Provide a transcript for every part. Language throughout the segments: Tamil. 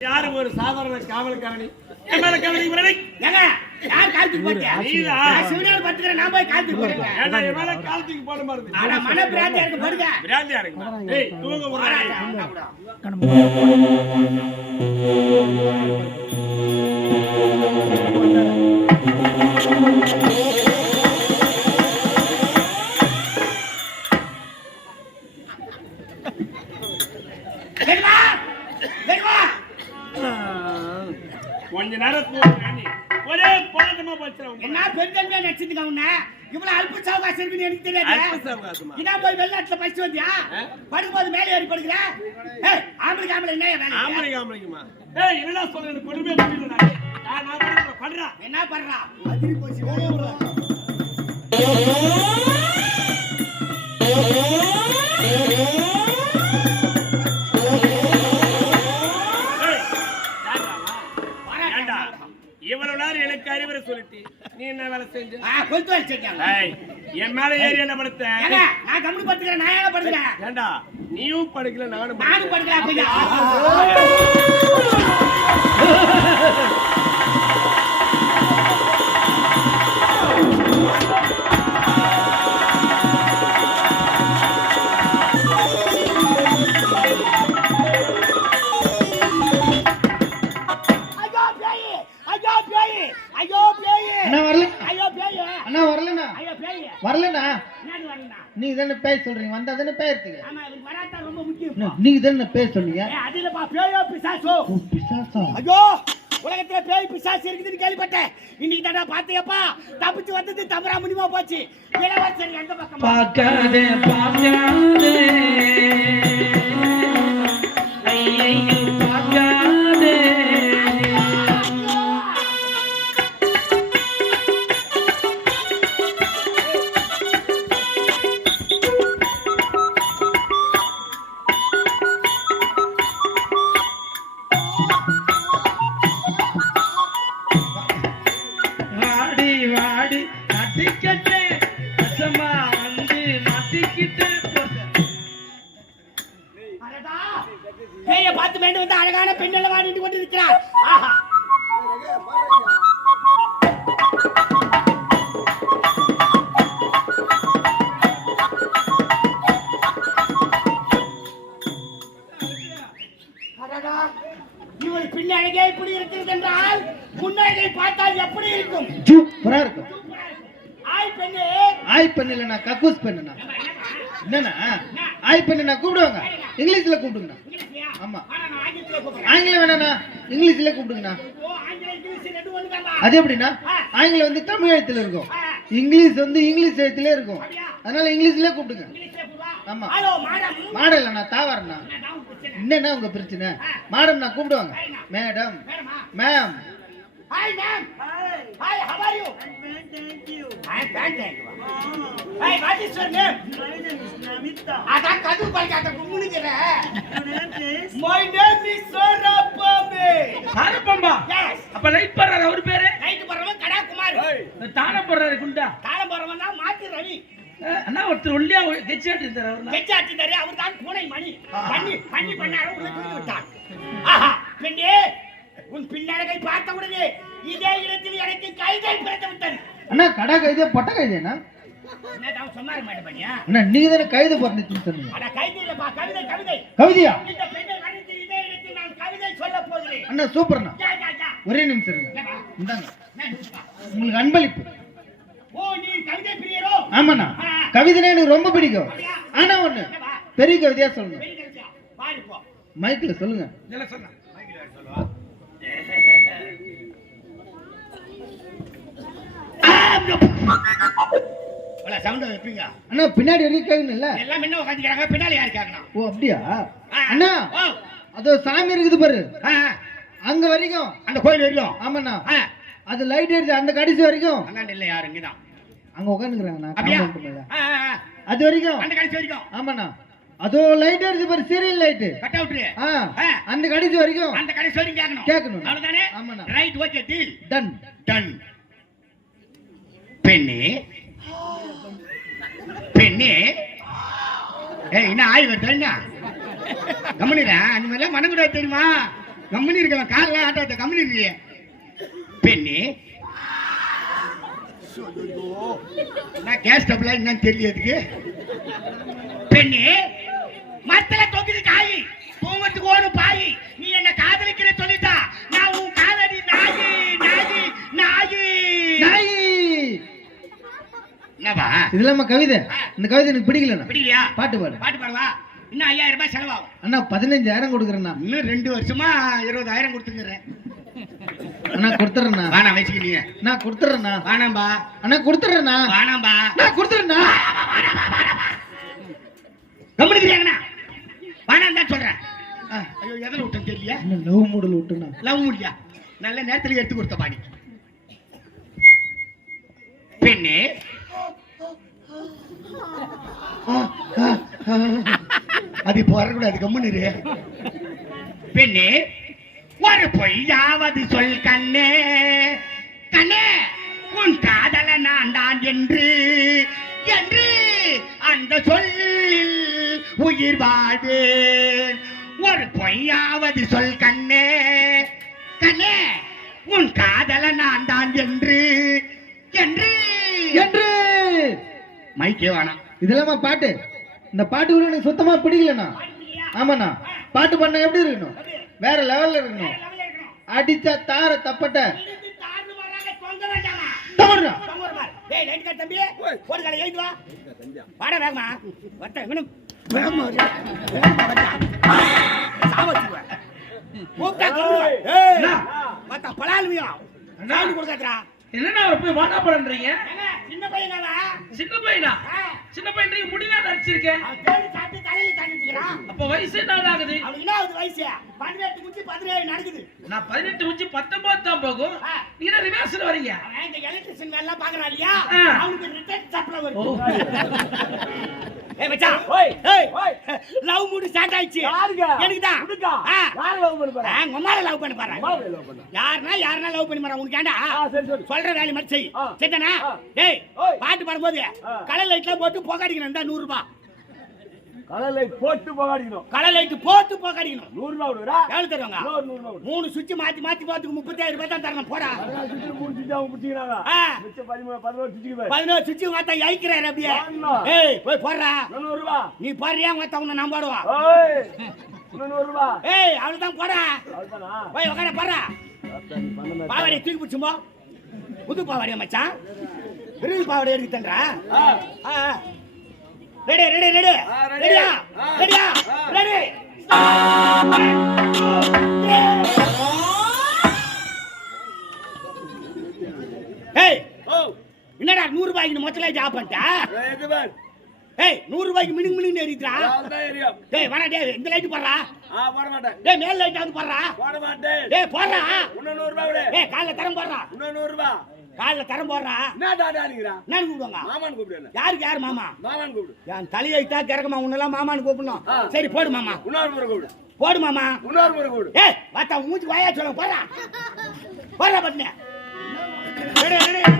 யாரு ஒரு சாதாரண காவல்காரணி என் மேல கவனிக்க வரலை ஏங்க யார் காலத்துக்கு போட்டியா நீதா சிவனால பத்துக்கற நான் போய் காலத்துக்கு போறேன் ஏண்டா என் மேல காலத்துக்கு போட மாட்டேன் ஆனா மன பிராந்தியா இருக்கு போடுங்க பிராந்தியா இருக்கு டேய் தூங்க போறடா வெல்வா வெல்வா கொஞ்ச நேரம் தூங்குறேன் நீ ஒரே போராட்டமா பச்சறோம் என்ன பெண்கள்மே நடிச்சிட்டு அவன இவ்வளவு அல்ப சவகாசம் இருக்குன்னு எனக்கு தெரியாது அல்ப சவகாசமா இனா போய் வெளிநாட்டுல பச்சு வந்தியா படுக்கும்போது மேலே ஏறி படுக்குற ஏய் ஆம்பளை என்ன வேலை ஆம்பளைக்குமா ஏய் என்னடா சொல்ற பொறுமையா புரியல நான் பண்றா என்ன பண்றா அதிரி போச்சு இவ்வளவு நேரம் எனக்கு அறிவுரை சொல்லிட்டு நீ என்ன வேலை செஞ்ச கொளுத்து வேலை செஞ்சாங்க என் மேல ஏறி என்ன படுத்த நான் கம்முனு படுத்துக்கிறேன் நான் ஏன் படுக்கிறேன் ஏண்டா நீயும் படுக்கல நானும் படுக்கிறேன் அப்படியா நீ தானே பேச சொல்றீங்க வந்தா தானே பேசுறீங்க ஆமா இது வராதா ரொம்ப முக்கியம் நீங்க தானே பேச சொன்னீங்க அதிலப்பா பேயோ பிசாசோ பிசாசா ஐயோ உலகத்துல பேய் பிசாசு இருக்குதுன்னு கேள்விப்பட்டேன் இன்னைக்கு தானா பாத்தியப்பா தப்பிச்சு வந்தது தவறா முடியுமா போச்சு இளவரசர் எந்த பக்கம் பார்க்காதே ஐயோ பார்க்காதே பேய பார்த்து வேண்டு வந்து அழகான பெண்ணெல்லாம் வாடிட்டு கொண்டு இருக்கிறார் ஆஹா இவள் பின்னழகே இப்படி இருக்கிறது என்றால் முன்னழகை பார்த்தால் எப்படி இருக்கும் சூப்பரா இருக்கும் ஆய் பெண்ணு இல்லைண்ணா கக்கூஸ் பெண்ணுண்ணா என்னண்ணா ஆய் பெண்ணு நான் கூப்பிடுவாங்க இங்கிலீஷ்ல கூப்பிடுங்கண்ணா ஆமா ஆங்கிலம் வேணாண்ணா இங்கிலீஷ்ல கூப்பிடுங்கண்ணா அது எப்படின்னா ஆங்கிலம் வந்து தமிழ் எழுத்துல இருக்கும் இங்கிலீஷ் வந்து இங்கிலீஷ் எழுத்துல இருக்கும் அதனால இங்கிலீஷ்ல கூப்பிடுங்க ஆமா மாடம் இல்லைண்ணா தாவரண்ணா என்னன்னா உங்க பிரச்சனை மேடம் நான் கூப்பிடுவாங்க madam ma'am Hi ma'am. Hi, how are you? Thank you. I'm fine, thank you. Hey, what is your name? My name is Namita. Ada kadu palkata kummunikira. Your name is? My name is Sarapambe. Sarapamba? Yes. அப்ப லைட் பண்றாரு அவர் பேரு? லைட் பண்றவன் கடா குமார். தானம் பண்றாரு குண்டா. தானம் பண்றவன் தான் மாத்தி ரவி. அண்ணா ஒருத்தர் ஒல்லியா கெச்சாட்டி இருந்தாரு அவர்னா. கெச்சாட்டி இருந்தாரு அவர் தான் பூனை மணி. பண்ணி பண்ணாரு உள்ள தூக்கி விட்டார். ஆஹா பெண்ணே உன் பின்னழகை பார்த்த உடனே இதே இடத்தில் எனக்கு கைதை பிறந்து விட்டது அண்ணா கடா கைதே பொட்ட கைதேனா என்ன தான் சொன்னாரு மேடம் பண்ணியா அண்ணா நீங்க தானே கைது போறீங்க சொன்னீங்க அட கைதை இல்லப்பா கவிதை கவிதையா இந்த பெண்ணை வரைந்து இதே இடத்தில் நான் கவிதை சொல்ல போகிறேன் அண்ணா சூப்பர்ண்ணா ஒரே நிமிஷம் இருங்க இந்தாங்க உங்களுக்கு அன்பளிப்பு ஓ நீ கவிதை பிரியரோ ஆமாண்ணா கவிதைனா எனக்கு ரொம்ப பிடிக்கும் ஆனா ஒண்ணு பெரிய கவிதையா சொல்லுங்க பாரு போ மைக்ல சொல்லுங்க இதெல்லாம் சொன்னா வல சவுண்ட் வைப்பீங்க அண்ணா பின்னாடி வரைக்கும் கேக்குறீங்கல்ல எல்லாம் முன்ன உட்கார்ந்திருக்காங்க பின்னால யார் கேக்கணும் ஓ அப்படியா அண்ணா அது சாமி இருக்குது பாரு அங்க வரைக்கும் அந்த கோயில் வரைக்கும் ஆமாண்ணா அது லைட் எரியுது அந்த கடைசி வரைக்கும் அங்க இல்ல யாரு இங்கதான் அங்க உட்கார்ந்துக்கறாங்கண்ணா அப்படியே அது வரைக்கும் அந்த கடைசி வரைக்கும் ஆமாண்ணா அதோ லைட் எரியுது பாரு சீரியல் லைட் கட் அவுட் அந்த கடைசி வரைக்கும் அந்த கடைசி வரைக்கும் கேட்கணும் அவ்வளவுதானே ஆமாண்ணா right okay deal done done பெண்ணே பெண்ணே ஏய் என்ன ஆய் வருதுன்னா கம்முனிடா அந்த மாதிரிலாம் மனங்குடா தெரியுமா கம்பெனி இருக்கலாம் கார்லாம் ஆட்டாத கம்பெனி இருக்கீங்க பெண்ணே நான் கேஸ் டபுளா என்னன்னு தெரியாதுக்கு பெண்ணே மரத்துல தொகுதி காய் தூங்கத்துக்கு ஒரு பாய் நீ என்ன காதலிக்கிற சொல்லிட்டா நான் உன் காதலி நாயி நாயி நாயி நாய் என்னவா இதெல்லாம் கவிதை. இந்த கவிதை எனக்கு பிடிக்கலண்ணா. பிடிக்கலையா பாட்டு பாடு. பாட்டு பாடுவா இன்னும் 5000 ரூபாய் செலவாகும் அண்ணா 15000 கொடுக்குறேண்ணா. இன்னும் 2 வருஷமா 20000 கொடுத்துங்கிறேன் அண்ணா கொடுத்துறேண்ணா. வேணாம் வச்சுக்கிட்டீங்க நான் கொடுத்துறேண்ணா. வேணாம்பா அண்ணா கொடுத்துறேண்ணா. வேணாம்பா நான் கொடுத்துறேண்ணா. கம்முனுக்குறியாங்கண்ணா வேணாம் தான் சொல்றேன் ஐயோ எதில் விட்டேன் தெரியலையா என்ன லவ் மூடல் விட்டுண்ணா. லவ் முடியா நல்ல நேரத்துல எடுத்து கொடுத்த பாடி பெண்ணே அது இப்போ வரக்கூடாது கம்முன்னு பெண்ணே ஒரு பொய்யாவது சொல் கண்ணே கண்ணே உன் காதல நான் தான் என்று என்று அந்த சொல்லில் உயிர் வாழ்வேன் ஒரு பொய்யாவது சொல் கண்ணே கண்ணே உன் காதல நான் தான் என்று என்று என்று மைக்கே வேணாம். இதெல்லாம் பாட்டு. இந்த பாட்டு கூட எனக்கு சுத்தமா பிடிக்கலண்ணா. ஆமாண்ணா பாட்டு பண்ண எப்படி இருக்கணும்? வேற லெவல்ல இருக்கணும். அடிச்சா தார தப்பட்ட தவறுடா. தம்பி ஒரு கலை எழுந்து வா வாட வேகமா வட்ட என்னண்ணா அவர் போய் வாடா போறன்றீங்க? சின்ன பையனா சின்ன பையனா? சின்ன பையன் முடியல நடிச்சிருக்கேன். அப்ப வயசு என்ன ஆகுது? வயசு 18 முடிச்சு 17 நடக்குது. நான் 18 முடிச்சு 19 தான் போகும். நீங்க ரிவர்ஸ்ல வரீங்க. இந்த எலக்ட்ரிஷியன் வேலை எல்லாம் பாக்குறான் இல்லையா அவனுக்கு ரிட்டர்ன் சப்ளை வரும். ஏய் மச்சான் ஏய் லவ் மூட் ஸ்டார்ட் ஆயிச்சு. எனக்கு தான் யார் லவ் பண்ண போறா? உம்மால லவ் பண்ண போறா. யாரனா லவ் பண்ணி போறா உனக்கு ஏண்டா? சொல்ற வேலை மட்டும் செய். சரிதானா? டேய் பாட்டு பாடும்போது கலர் லைட்ல போட்டு போகாடிக்கணும். இந்த 100 ரூபாய் கலர் லைட் போட்டு போகாடிக்கணும். கலர் லைட் போட்டு போகாடிக்கணும். 100 ரூபாய் கொடுறா. எவ்வளவு தருவாங்க? 100 ரூபாய். 3 சுவிட்ச் மாத்தி போறதுக்கு 35000 ரூபாய் தான் தரணும். போடா. 3 சுவிட்ச் அவங்க புடிச்சிங்கறாங்க. மிச்சம் 11 சுவிட்ச் போய். 11 சுவிட்ச் மாத்தா யைக்கிறாரு அப்படியே. ஏய் போய் போடுறா. 100 ரூபாய். நீ போறியா மாத்தா உன்னை நான் போடுவா. ஏய் 100 ரூபாய். ஏய் அவ்வளவுதான் போடா. அவ்வளவுதானா? போய் உட்கார போறா. பாவாடை தூக்கி பிடிச்சும்போ. புது பாவாடியா மச்சான்? விருது பாவாடை எடுத்து தன்றா. ரெடி ரெடி ரெடி ரெடியா ரெடியா ரெடி. ஏய் என்னடா 100 ரூபாய்க்கு மொத்தல ஜாப் பண்ணிட்டா? ஏய் 100 ரூபாய்க்கு மினிங் மினிங் ஏறிட்டா? டேய் வாடா டேய் இந்த லைட் போடுறா. போட மாட்டேன். டேய் மேல் லைட் வந்து போடுறா. போட மாட்டேன். டேய் போடுறா. 100 ரூபாய் விடு. ஏய் கால்ல தரம் போடுறா. 100 ரூபாய். கால்ல தரம் போடுறா. என்ன டாடாங்கறா? நான் கூப்பிடுவாங்க. மாமான்னு கூப்பிடுறேன். யாருக்கு யார் மாமா? மாமான்னு கூப்பிடு. என் தலையைத்தா கறக்கமா உன்னெல்லாம் மாமான்னு கூப்பிடணும். சரி போடு மாமா. இன்னொரு முறை கூப்பிடு. போடு மாமா. இன்னொரு முறை கூப்பிடு. ஏய் வாத்தா மூஞ்சி வாயா சொல்ல போடா. போடா பட்னே. Ready ready ready.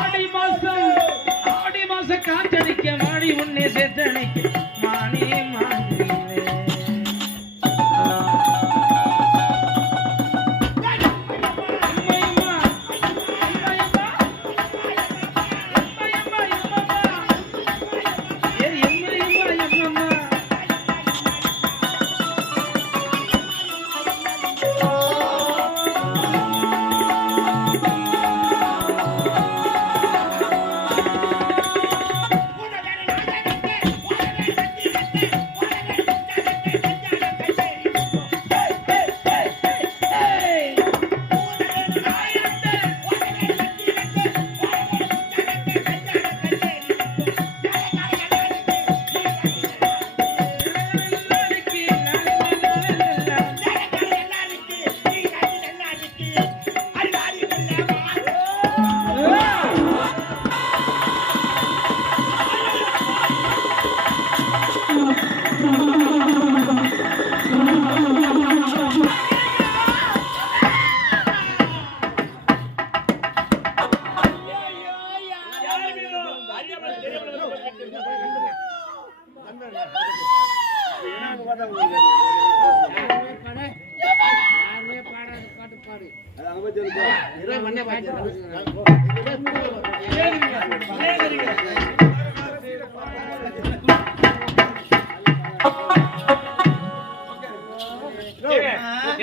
ஆடி மாசம் காற்றடிக்க மாடி உன்னை சேர்த்தனைக்கு மானே மானே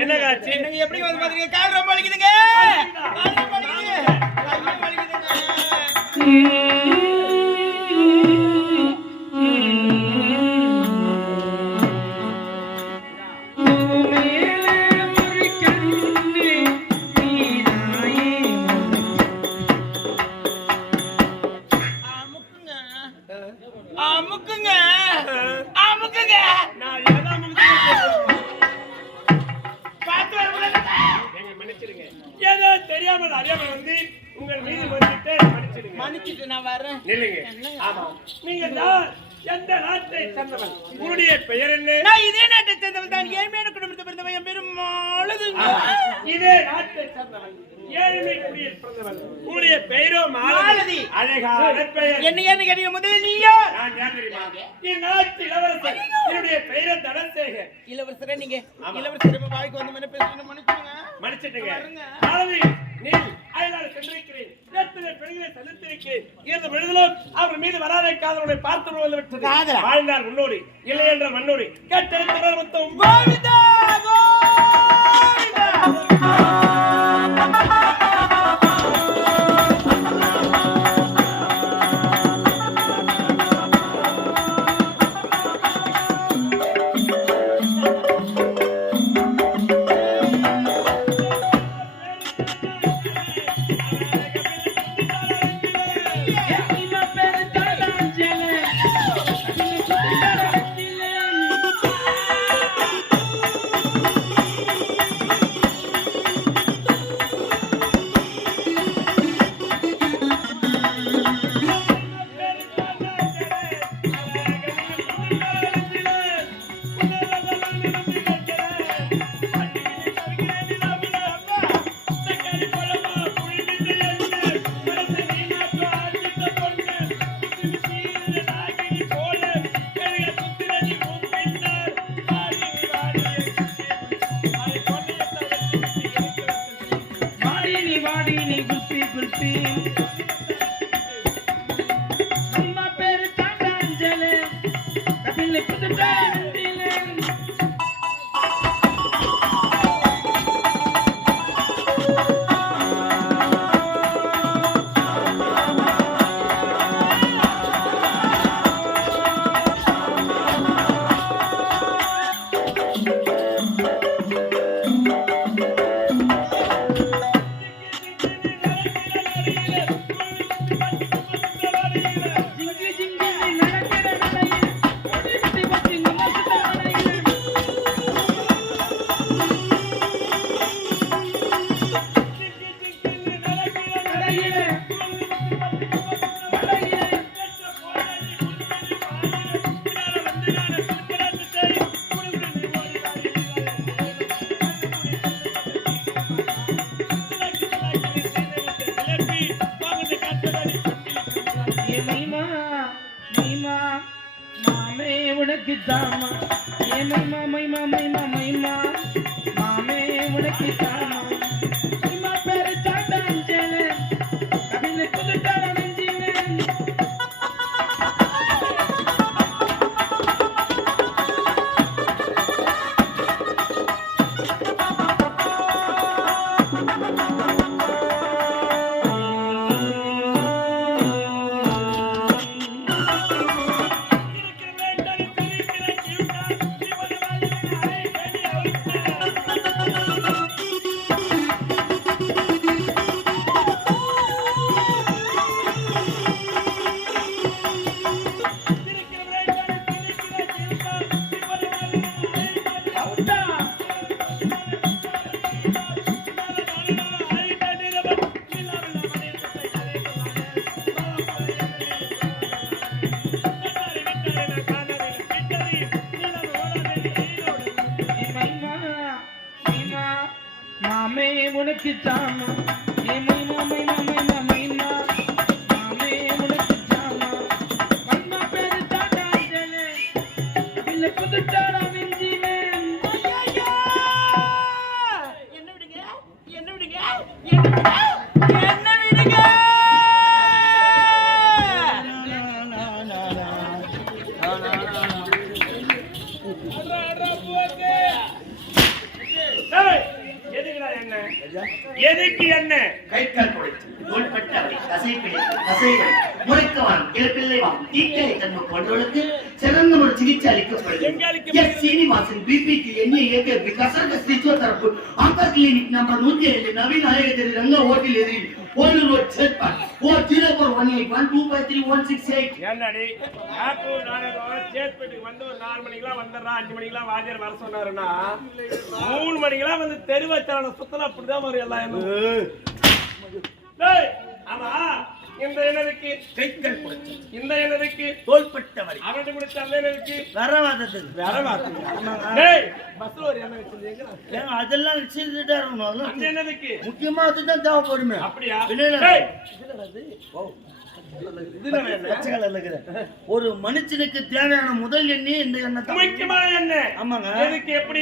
என்னங்க ஆச்சு? என்னங்க எப்படி வந்து பாத்தீங்க? கால் ரொம்ப வலிக்குதுங்க. கால் ரொம்ப வலிக்குது. கையும் வலிக்குதுங்க. அமுக்குங்க. அமுக்குங்க. நான் எல்லாம் முடிச்சு பாத்து எங்க மன்னிச்சிடுங்க. ஏதோ தெரியாமல் அறியாமல் வந்து உங்கள் மீது வந்துட்டு மன்னிச்சிடுங்க. மன்னிச்சிட்டு நான் வரேன். நில்லுங்க. ஆமா. நீங்க தான் எந்த நாட்டை சேர்ந்தவன்? உங்களுடைய பெயர் என்ன? நான் இதே நாட்டை சேர்ந்தவன் தான். ஏழ்மையான குடும்பத்தை பிறந்தவன். என் பேரு மாலதுங்க. இதே நாட்டை சேர்ந்தவன். ஏழ்மை குடியில் பிறந்தவன். உங்களுடைய பெயரோ மாலதி. அழகான பெயர். என்ன ஏன்னு கேட்டீங்க? முதல்ல நீ யார்? நான் யார் தெரியுமா? இந்நாட்டு இளவரசர். என்னுடைய பெயரை தனசேகர். இளவரசரே நீங்க. இளவரசர் இப்ப வாய்க்கு வந்து என்ன பேசுறீங்க? மன்னிச்சிட்டுங்க. மாலதி, நீ அயலால் சென்றிருக்கிறேன். எத்தனை பெண்களை சந்தித்திருக்கிறேன். இருந்த பொழுதிலும் அவர் மீது வராத காதலுடைய பார்த்து விடுவது விட்டது. வாழ்ந்தால் முன்னோடி, இல்லை என்ற மண்ணோடி. கேட்டெடுத்து மொத்தம் கோவிந்தா கோவிந்தா. ஏ மைமா மைமா மாமே உனக்கு தாமா ஏ மைமா மைமா மைமா மைமா மாமே உனக்கு தாமா மைமா பேரு சாட்டாஞ்சேல கபில குதுட்டார நெஞ்சிலே மாமே உனக்கு தாமா ஏ மைமா மைமா மைமா மைமா மாமே உனக்கு தாமா மைமா பேரு சாட்டாஞ்சேல கபில குதுட்டார நெஞ்சிலே என்ன விடுங்க என்ன விடுங்க என்ன விடுங்க ஏய், எதுக்குடா என்ன எதுக்கு என்ன கைக்கால் குடைத்து தோள்பட்டவை தசைப்பிழை தசைகள் முறைக்கவான் இழப்பிள்ளைவான் தீக்கலை தன்மை போன்றவர்களுக்கு சிறந்த ஒரு சிகிச்சை அளிக்கப்படுகிறது எஸ் சீனிவாசன் பிபிடி எண்ணிய இயக்க விகாசக பிசியோதெரபி ஆங்கர் கிளினிக் நம்பர் 107 நவீன நாயகர் ரங்க ஹோட்டல் எதிரில் ஓய்லூர் ரோட் சேத்பாட் 404185231668 என்னடி ஆப்பூர் நாடகம் சேத்பேட்டுக்கு வந்து ஒரு 4 மணிக்கெல்லாம் வந்துடுறான் 5 மணிக்கெல்லாம் வாத்தியார் வர சொன்னாருன்னா 3 மணிக்கெல்லாம் வந்து தெருவச்சான சுத்தலாம் அப்படிதான் வரும் எல்லாம் டேய், ஆமா இந்த என்னதுக்கு கைக்கல் கொடுத்து இந்த என்னதுக்கு தோள்பட்டவை அவன்கிட்ட கொடுத்த அந்த என்னதுக்கு வரவாதத்துக்கு டேய் பஸ்ல ஒரு என்ன வச்சிருந்தீங்க ஏங்க அதெல்லாம் வச்சுக்கிட்டே இருக்கணும் அந்த அதெல்லாம் என்னதுக்கு முக்கியமா அதுதான் தேவைப்படுமே அப்படியா இல்ல. டேய், ஒரு மனுஷனுக்கு தேவையான முதல் எண்ணெய் இந்த எண்ணெய் தான். முக்கியமான என்ன ஆமாங்க. எதுக்கு எப்படி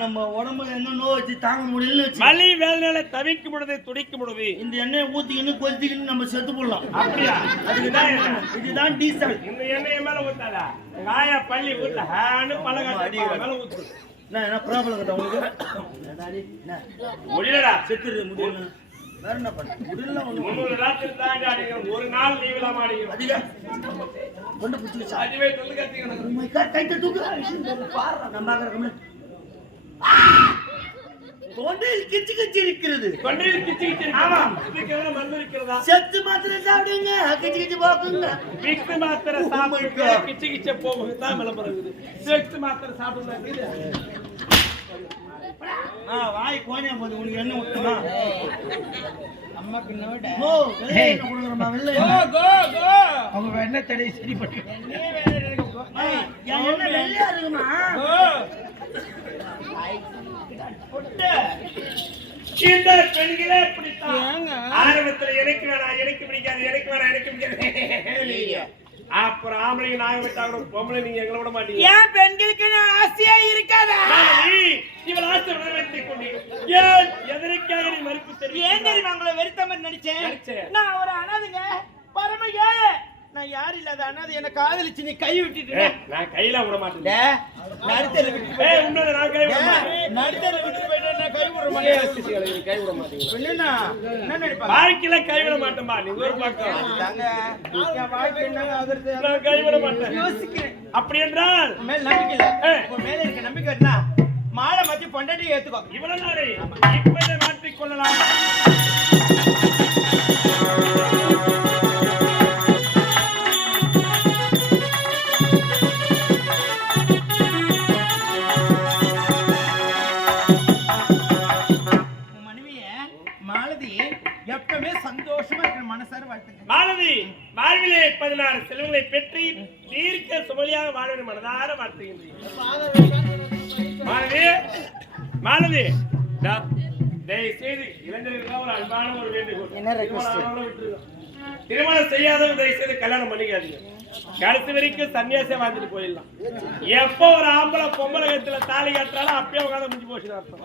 நம்ம உடம்புல என்ன நோய் வச்சு தாங்க முடியலன்னு வச்சு வலி வேதனையில தவிக்கும் பொழுது துடிக்கும் பொழுது இந்த எண்ணெயை ஊத்திக்கின்னு கொளுத்திக்கின்னு நம்ம செத்து போடலாம். அப்படியா அதுக்குதான் இதுதான் டீசல். இந்த எண்ணெய் மேல ஊத்தாதா காயா பள்ளி ஊத்த ஹான்னு பழகாட்டி மேல ஊத்து என்ன ப்ராப்ளம் கிட்ட உங்களுக்கு முடியலடா செத்துரு முடியல வேற என்ன பண்ண முடியல ஒண்ணு 300 ராத்திரி தாண்டி அடிக்கிறோம் ஒரு நாள் லீவ்ல மாடிக்கிறோம் அதிக கொண்டு புடிச்சு வச்சா அதுவே சொல்லு கத்திக்கணும் மை காட் டைட் தூக்கு பாரு நம்ம ஆகறோம்ல தொண்டையில் கிச்சு கிச்சு இருக்கிறது. கொண்டையில் கிச்சு கிச்சு ஆமா இதுக்கு எவ்வளவு மருந்து இருக்கிறதா செத்து மாத்திரை சாப்பிடுங்க கிச்சு கிச்சு போக்குங்க. விக்ஸ் மாத்திரை சாப்பிட்டு கிச்சு கிச்ச போகும் தான் விளம்பரம் இருக்குது விக்ஸ் மாத்திரை சாப்பிடுறது வாய் கோணியா போகுது உனக்கு என்ன விட்டுமா அம்மாக்கு நோட ஓ வெள்ளை கொடுக்குறமா வெள்ளை அவங்க வெண்ண தடை சரி பண்ணி என்ன வெள்ளையா இருக்குமா இந்த பெண்களே இப்படித்தான் ஆரம்பத்துல எனக்கு வேணாம் எனக்கு பிடிக்காது எனக்கு வேணாம் எனக்கு பிடிக்காது அப்புறம் ஆம்பளைங்க நாங்க விட்டா கூட பொம்பளை நீங்க எங்களை விட மாட்டீங்க ஏன் பெண்களுக்கு ஆசையா இருக்காதா இவள் ஆசை வைத்துக் கொண்டீங்க ஏன் எதற்காக நீ மறுப்பு தெரியும் ஏன் தெரியுமா உங்களை வெறுத்த மாதிரி நடிச்சேன் நடிச்சேன். நான் ஒரு அனாதைங்க பரம ஏழை நான் யார் இல்லாத அனாதை என்ன காதலிச்சு நீ கை விட்டுட்டு நான் கையில விட மாட்டேன் நடுத்தல விட்டு உன்னோட நான் கை விட மாட்டேன் நடுத்தல விட்டு போயிட்டு நான் கை விட மாட்டேன் கை விட மாட்டீங்க என்னன்னா என்ன நினைப்பா வாழ்க்கையில கைவிட மாட்டேன்பா நீங்க ஒரு பக்கம் தாங்க என் வாழ்க்கை என்ன ஆகுறது நான் கைவிட மாட்டேன் யோசிக்கிறேன் அப்படி என்றால் உன் மேல நம்பிக்கை இல்ல உன் மேல இருக்க நம்பிக்கை இருந்தா மாலை மாத்தி பொண்டாட்டி ஏத்துக்கோ இவ்வளவு நாளை இப்பவே மாற்றிக் கொள்ளலாம் எப்பவுமே சந்தோஷமா இருக்கிற மனசார வாழ்த்துங்க மாலதி வாழ்விலே 16 செல்வங்களை பெற்று தீர்க்க சுமலியாக வாழ்வின் மனதார வாழ்த்துகின்றேன் மாலதி மாலதி தயவு செய்து இளைஞர்களுக்கு ஒரு அன்பான ஒரு வேண்டுகோள் என்ன request? திருமணம் செய்யாதவங்க தயவு செய்து கல்யாணம் பண்ணிக்காதீங்க. கடைசி வரைக்கும் சன்னியாசம் வாழ்ந்துட்டு போயிடலாம். எப்போ ஒரு ஆம்பளை பொம்பளை கத்துல தாலி கட்டுறாலும் அப்பயே உட்காந்து முடிஞ்சு போச்சு அர்த்தம்.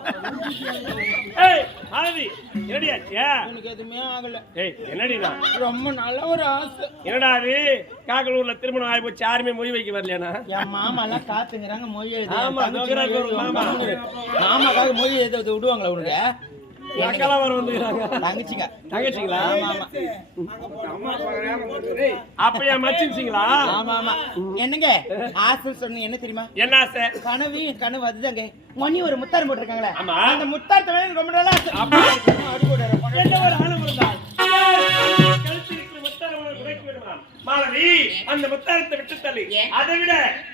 ஏய் ஆனந்தி என்னடியாச்சியா? எனக்கு எதுவுமே ஆகல. ஏய் என்னடினா? ரொம்ப நல்ல ஒரு ஆசை. என்னடா அது காக்கலூர்ல திருமணம் ஆகி போச்சு, யாருமே மொய் வைக்க வரலையானா? என் மாமா எல்லாம் காத்துங்கிறாங்க மொழி எழுத. ஆமா மாமாக்காக மொழி எழுத விடுவாங்களா உனக்கு? அக்கெல்லாம் வர வந்துக்கிறாங்க. தங்கச்சிங்க. தங்கச்சிங்களா? ஆமா ஆமா. அப்படியா மச்சிங்களா? ஆமா ஆமா. என்னங்க ஆசை சொன்னீங்க என்ன தெரியுமா? என்ன ஆசை? கனவு அதுதாங்க. மணி ஒரு முத்தாரம் போட்டிருக்காங்களே, ஆமா. அந்த முத்தாரத்தை வேணும் ரொம்ப நாளா ஆசை. என்ன ஒரு ஆளும் இருந்தால் கழுத்திற்கு முத்தாரம் உடைக்க வேண்டுமா? மாலவி அந்த முத்தாரத்தை விட்டு தள்ளி அதை விட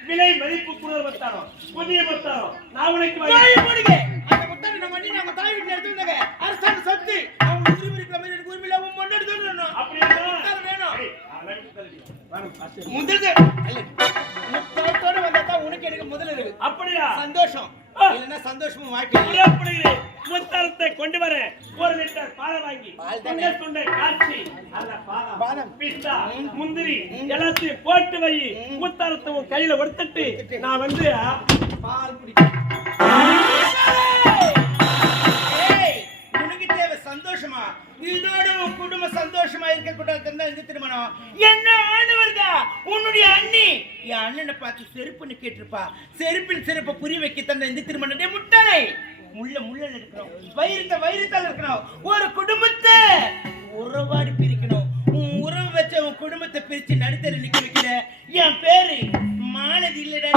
விலை மதிப்பு கூடுதல் முத்தாரம், புதிய முத்தாரம் நான் உனக்கு அந்த முத்தாரை நம்ம பண்ணி நம்ம தாய் வீட்டுல எடுத்துட்டாங்க. அரசாங்க சொத்து அவங்க உரிமை இருக்கிற மாதிரி எனக்கு உரிமை இல்லாம மண்ணு எடுத்துடணும். அப்படியே முத்தாரம் வேணும். முதல்ல முத்தாரத்தோட வந்தா உனக்கு எனக்கு முதல்ல இருக்கு. அப்படியா? சந்தோஷம் இல்லன்னா சந்தோஷமும் வாழ்க்கை. முத்தாரத்தை கொண்டு வர 1 லிட்டர் பால் வாங்கி துண்டை காய்ச்சி அந்த பாதாம் பிஸ்தா முந்திரி எல்லாத்தையும் போட்டு வை. முத்தாரத்தை உன் கையில கொடுத்துட்டு நான் வந்து பால் குடிக்கிறேன். உனக்கு தேவை சந்தோஷமா? இதோட உன் குடும்பம் சந்தோஷமா இருக்க கூடாது. இந்த திருமணம் என்ன ஆனவர்தா உன்னுடைய அண்ணி என் அண்ணனை பார்த்து செருப்புன்னு கேட்டிருப்பா. செருப்பின் செருப்பை புரிய வைக்க தந்த இந்த திருமணம் முட்டாளை முள்ள இருக்கணும், வயிறுத்தால் இருக்கணும். ஒரு குடும்பத்தை உறவாடி பிரிக்கணும். உன் உறவு வச்ச உன் குடும்பத்தை பிரிச்சு நடுத்தர நிக்க வைக்கிற என் பேரு மாலதி இல்லடா.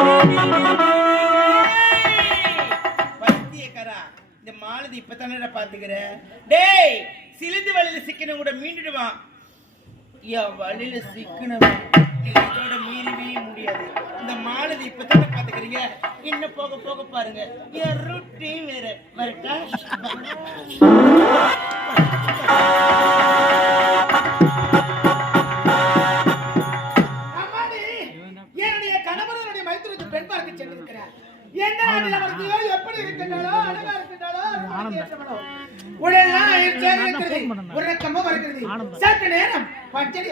பைத்தியக்காரா, இந்த மாலதி இப்பதானடா பாத்துக்கிற. டேய் சிலிந்து வழியில சிக்கணும் கூட மீண்டுடுவான். என் வழியில சிக்கணும் இதோட மீறவே முடியாது. இந்த மாலதி இப்பதானே பாத்துக்கிறீங்க, இன்னும் போக போக பாருங்க. என் ரூட்டே வேற. வரட்டா? என்னுடைய கணவனுடைய மைத்திரத்தை பெண் பார்க்க சென்றிருக்கிறார். என்ன நாட்டில் அவருக்கு எப்படி இருக்கின்றாலோ அழகா இருக்கின்றாலோ உடனே உறக்கமும் வருகிறது. சற்று நேரம் பச்சடி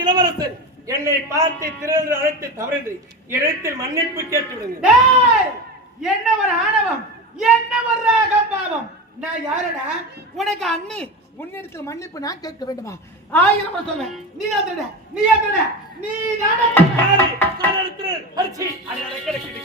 இளவரசன் என்னை பார்த்து திறந்து அழைத்து தவறின்றி இடத்தில் மன்னிப்பு கேட்டு விடுங்க. என்ன ஒரு ஆணவம், என்ன ஒரு ராகபாவம். நான் யாரடா? உனக்கு அண்ணி. உன்னிடத்தில் மன்னிப்பு நான் கேட்க வேண்டுமா? 1000 சொல்வேன். நீ யாரு? நீ தானே யாரு? காரணத்துல அடிச்சி அடையாள கிடைக்குது.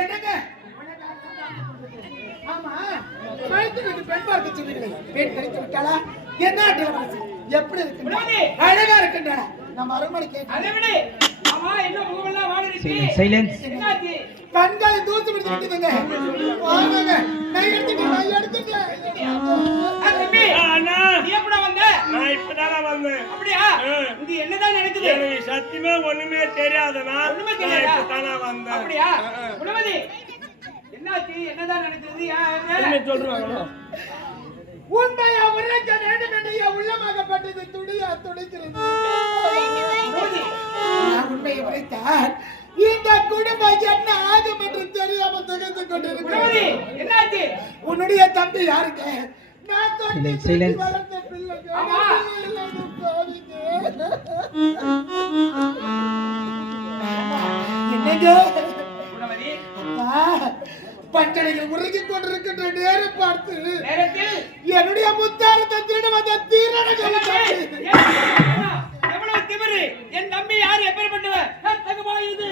என்னங்க ஆமா வயிற்றுக்கு பெண் பார்க்க சொன்னீங்களே பெண் கிடைத்து விட்டாளா என்ன மனசு எப்படி இருக்கு அழகா இருக்கின்றன நம்ம அரண்மனை கேட்க அதை விட ஆமா என்ன முகமெல்லாம் வாடிடுச்சு சைலன்ஸ். என்னாச்சு கண்களை தூத்து விட்டு விட்டுதுங்க வாங்க நான் எடுத்துட்டேன் தம்பி அண்ணா நீ எப்படா வந்த நான் இப்பதானே வந்தேன். அப்படியா இது என்னதான் நடக்குது எனக்கு சத்தியமா ஒண்ணுமே தெரியாதுண்ணா. ஒண்ணுமே நான் தெரியாதா? இப்பதானே வந்தேன். அப்படியா குணமதி என்னாச்சு என்னதான் நடக்குது என்ன சொல்றாங்க? உண்மையா உரைக்க வேண்டும் என்று என் உள்ளமாகப்பட்டது துடியா துடிக்கிறது நான் உண்மையை உரைத்தால் இந்த குடும்பம் என்ன ஆகும் என்று தெரியாம திகைத்து கொண்டிருக்கிறேன் என்னாச்சு உன்னுடைய தம்பி யாருங்க நான் தொட்டு Silence. வளர்த்த பிள்ளைங்க. ஆமா. எல்லாரும் பாவிங்க. என்னங்க குணமதி அப்பா, பட்டணைகள் உறங்கிக் கொண்டிருக்கின்ற நேரம் பார்த்து நேரத்தில் என்னுடைய முத்தாரத்தை திருட வந்த தீரர்கள் எவ்வளவு திமிரு என் தம்பி யாரு எப்பேற்பட்டவன் தகுமா இது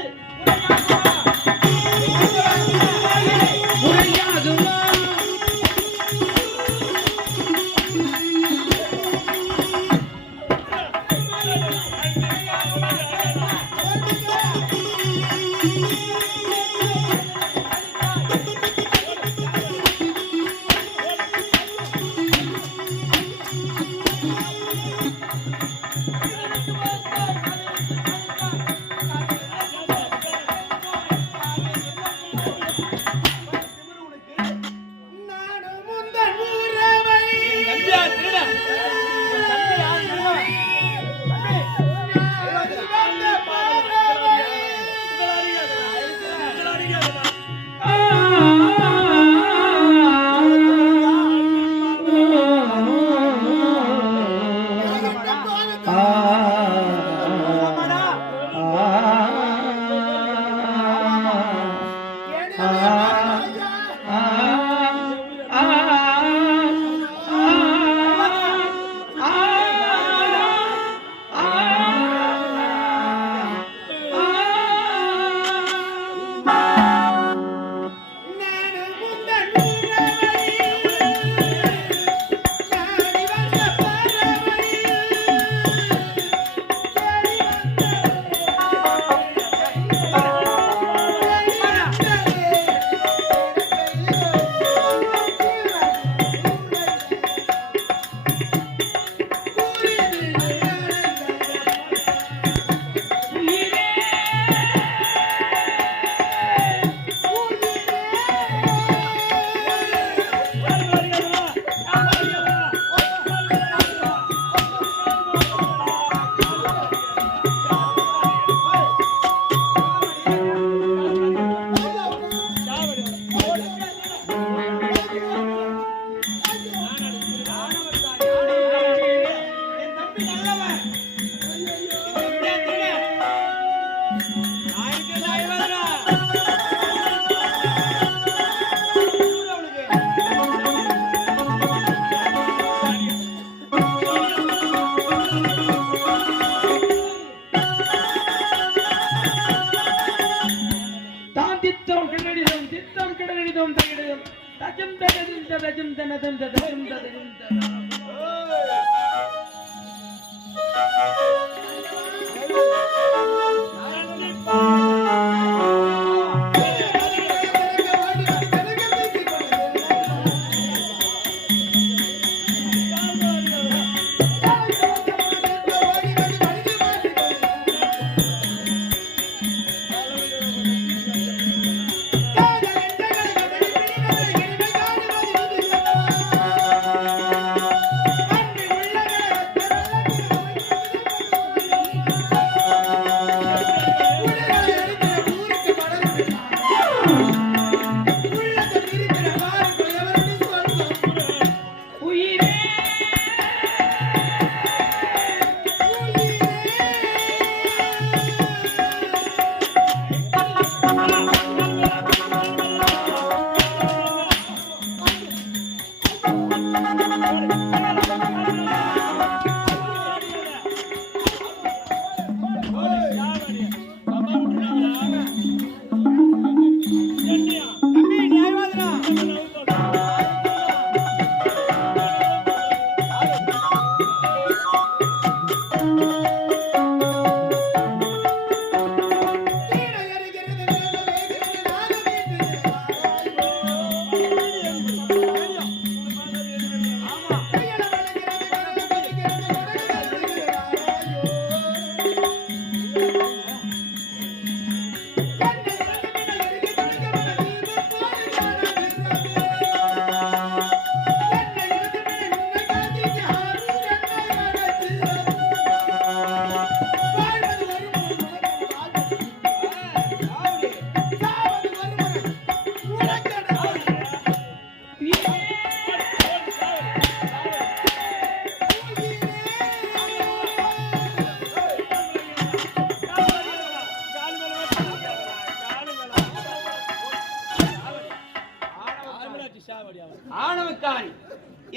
ஆணவக்காரி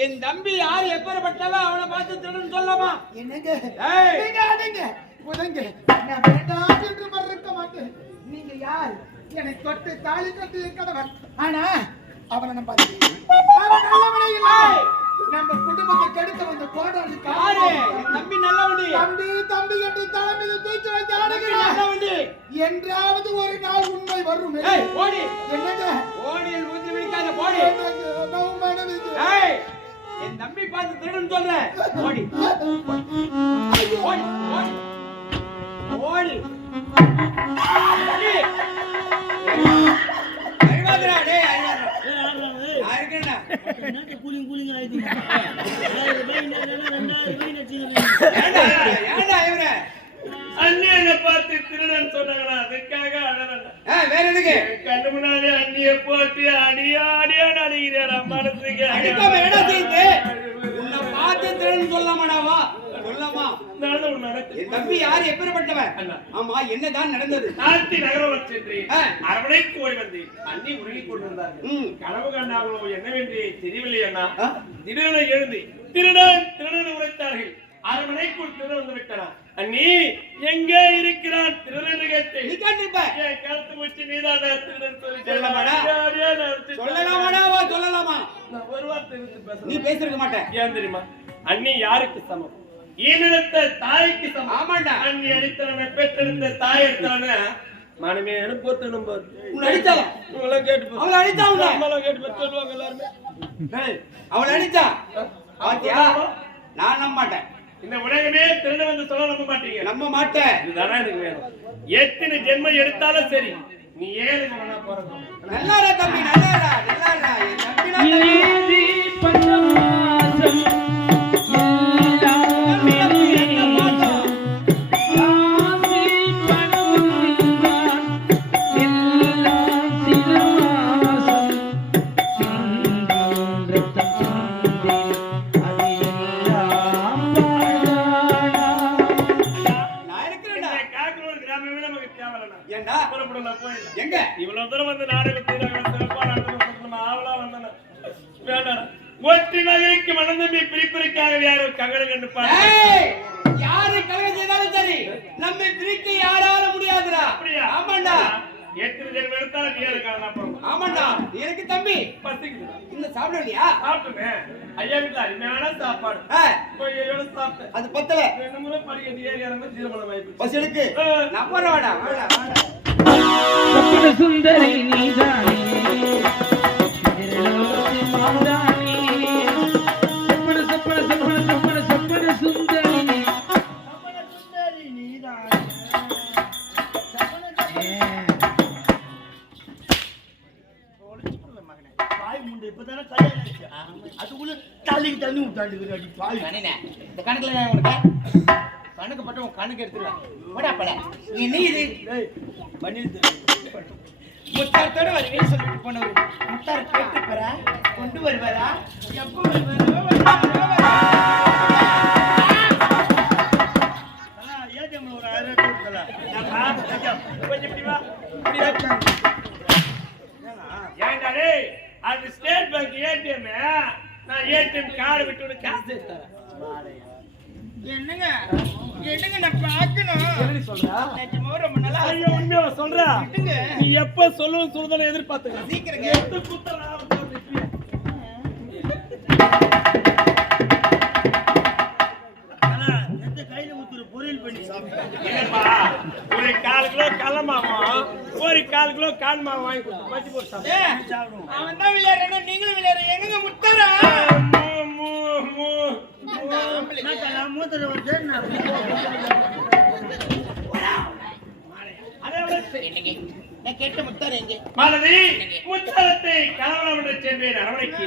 என் தம்பி யார் எப்பேற்பட்டவன் அவனை பார்த்து திருடன் சொல்லமா? என்னங்க ஏய்! நீங்க அடங்க உதங்க நான் வேண்டாம் என்று மறுக்க மாட்டேன். நீங்க யார்? என்னை தொட்டு தாலி கட்டி இருக்கிறவன். ஆனா அவனை நம்ம அவன் நல்லவனே இல்லை. நம்ம குடும்பத்தை கெடுக்க வந்த கோடாலி யாரு? என் தம்பி நல்லவண்டி. தம்பி தம்பி என்று தலைமையில தூக்கி வைத்து தம்பி நல்லவண்டி. என்றாவது ஒரு நாள் உண்மை வரும். ஏய், ஓடி. என்னங்க ஓடியில் ஊத்தி வைக்காத, போடி. ஏய், என் தம்பி பார்த்து திருடன் சொல்றேன். ஓடி. ஓடி, ஓடி. ஓடி. ஓடி. அறிவாதுடா, டேய், அறிவாதுடா. நான் இருக்கேன்டா. ஏன்டா, ஏன்டா இவரே? அண்ணியனை பார்த்து திருடன் சொன்னாங்களா, அதுக்காக அழறேன். வேற எதுக்கு? கண்ணு முன்னாடி அண்ணிய போட்டு அடியாடியான்னு அடிக்கிறாரா மனசுக்கு. அடிக்காம என்னடா செய்யுது? உன்னை பார்த்து திருடன் சொல்லமாடாவா? சொல்லமா? நானும் ஒரு நடக்கு. என் தம்பி யாரு எப்பேற்பட்டவன்? அண்ணா. ஆமா, என்னதான் நடந்தது? நாட்டி நகரம் சென்று ஆ. அரவணைக்கு ஓடி வந்து அண்ணி உருகி கொண்டிருந்தார்கள். ம். கனவு கண்டார்களோ என்னவென்று தெரியவில்லை அண்ணா. ஆ? திடீரென எழுந்து திருடன் திருடன் உரைத்தார்கள். அரவணைக்குள் திருடன் வந்து விட்டான். அண்ணி எங்கே இருக்கிறான் திருடன் கேட்டு நீ கேட்டிருப்ப. என் கழுத்து மூச்சு நீதான் திருடன் சொல்லி சொல்லலாமாடா? சொல்லலாமாடா? வா, சொல்லலாமா? நான் ஒரு வார்த்தை எடுத்து நீ பேசுறேன். பேசிருக்க மாட்டேன். ஏன் தெரியுமா? அண்ணி யாருக்கு சமம்? ஈனெடுத்த தாய்க்கு சமம். ஆமாண்டா. அண்ணி அடித்தவன பெற்றெடுத்த தாய் எடுத்தவன மனமே அனுப்பத்தணும் பாரு. உன்னை அடிச்சாளா? உங்களெல்லாம் கேட்டு பாரு. அவளை அடிச்சா உன்னை? நம்மளாம் கேட்டு பாரு, சொல்லுவாங்க எல்லாருமே. ஏய், அவளை அடிச்சா? பாத்தியா? நான் நம்ப மாட்டேன். இந்த உலகமே திருட வந்து சொல்ல நம்ப மாட்டீங்க. நம்ப மாட்டேன். இதுதானே எனக்கு வேணும். எத்தனை ஜென்மம் எடுத்தாலும் சரி, நீ ஏழு மகனா பிறக்கணும். நல்லாடா தம்பி, நல்லாடா, நல்லாடா. என் தம்பி நான் தம்பி அப்படி என்ன பார்த்தோம்? நான் இருக்கிறேன்டா. இந்த காக்கனூர் கிராமமே நமக்கு தேவையில்லைண்ணா. ஏன்டா? புறப்படும், நான் போயிடுறேன். எங்க? இவ்வளவு தூரம் வந்து நாடகத்தை சிறப்பா நடத்தணும், நம்ம ஆவலா வந்தேன். வேண்டாம். ஒற்றி நகருக்கு மனந்தம்பி பிரிப்பிற்காக யாரும் கங்கணம் கண்டுப்பாங்க. ஏய், யாரு கலகம் செய்தாலும் சரி, நம்மை பிரிக்க யாரால முடியாதுடா. அப்படியா? ஆமாண்டா. எத்தனை ஜென்மம் எடுத்தாலும் நீ இருக்காங்க அப்புறம் ஆமாண்டா எனக்கு தம்பி பசிக்குது இன்னும் சாப்பிடலையா சாப்பிட்டுனேன் ஐயா வீட்டுல அருமையான சாப்பாடு போய் எவ்வளவு சாப்பிட்டேன் அது பத்தல 2 முறை படிக்கட்டு ஏறி இறங்க ஜீரணம் ஆயிடுச்சு பஸ் எடுக்கு நம்பற வாடா சொப்பன சுந்தரி நீதானே திருலோகத்தின் மாதானே சொப்பன சொப்பன சொப்பன சொப்பன சொப்பன சுந்தரி பாய் முண்டை இப்பதானே கல்யாணம் ஆச்சு. அதுக்குள்ள தலைக்கு தண்ணி விட்டாண்டு அடி பாய். இந்த கணக்குல உனக்கு கணக்கு பட்டு உன் கணக்கு எடுத்துருவேன் போடாப்பல நீ நீ இது முத்தாரத்தோட வருவேன்னு சொல்லிட்டு போனவர் முத்தார கேட்டு போறா கொண்டு வருவாரா எப்போ வருவாரா ஏடிஎம்ல ஒரு 1000 ரூபாய் கொடுத்தல. கொஞ்சம் இப்படி வா ஏன்டா டேய் அது ஸ்டேட் பேங்க் ஏடிஎம் நான் ஏடிஎம் கார்டு விட்டு காசு எடுத்தறேன் என்னங்க என்னங்க நான் பார்க்கணும் எப்படி சொல்றா நிஜமா ரொம்ப நல்லா ஐயோ உண்மையா சொல்றா விட்டுங்க. நீ எப்ப சொல்லுன்னு சொல்றத எதிர்பார்த்துக்க சீக்கிரங்க. எத்து குத்துறா ஆனா எந்த கையில ஊத்துற பொரியல் பண்ணி சாப்பிட்டேன். இல்லப்பா ஒரு 1/4 கிலோ கடலை மாவும் ஒரு 1/4 கிலோ கான் மாவு வாங்கி கொடுத்து மச்சி போட்டு சாப்பிடு. அவன் தான் விளையாடுறான் நீங்களும் விளையாடுற எங்க முத்தாரா மூ, மூ, மூ. நான் மூத்தரை வந்து அதை விட என்னங்க நான் கேட்ட முத்தார எங்க மாலதி முத்தரத்தை கலவரம் என்று சென்றேன் அரவணைக்கு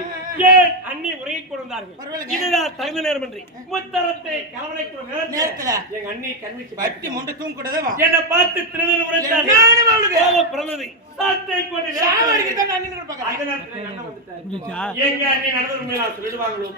ஏன் அண்ணி உரையை கொண்டார்கள் பரவாயில்லைங்க. இதுதான் தகுந்த நேரம் என்று முத்தரத்தை கலவரைக்கு நேரத்துல எங்க அண்ணி கண்விச்சு பட்டி முண்டை தூங்க கூடாதே வா என்னை பார்த்து திருநெல் உரைத்தார் நானும் அவளுக்கு. கோபம் பிறந்தது சாட்டை கொண்டு சாவடிக்கு தான் நான் நின்னு பார்க்கறேன் அந்த நேரத்துல எங்க அண்ணன் வந்துட்டார். எங்க அண்ணி நடந்து நான் சொல்லிடுவாங்களோ